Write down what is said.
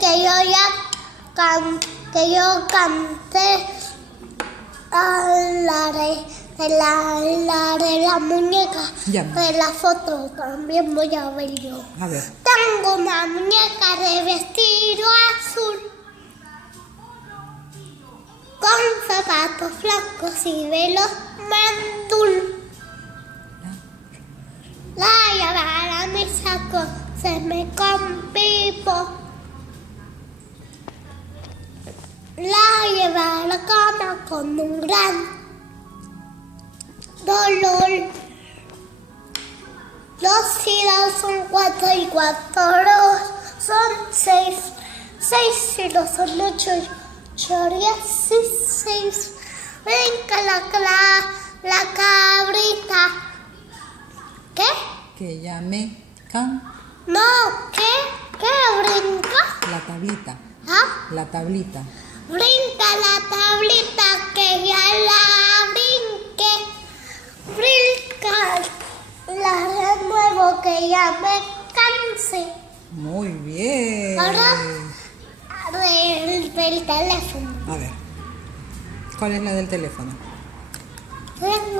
que yo ya que yo canté la de la muñeca. Ya. De la foto también voy a ver yo. A ver. Tengo una muñeca de vestido azul, con zapatos blancos y velos mandul. La llevará a mi saco, se me con pipo. La llevará a la cama con un gran dolor. Dos y dos son 4 y 4 son 6. 6 y 2 son 8 y 6. Brinca la cabrita. ¿Qué? Que llame can. No, ¿qué brinca? La tablita. ¿Ah? La tablita. Brinca la tablita que ya la brinque. Brinca la de nuevo que ya me canse. Muy bien. Ahora del teléfono. A ver. ¿Cuál es la del teléfono?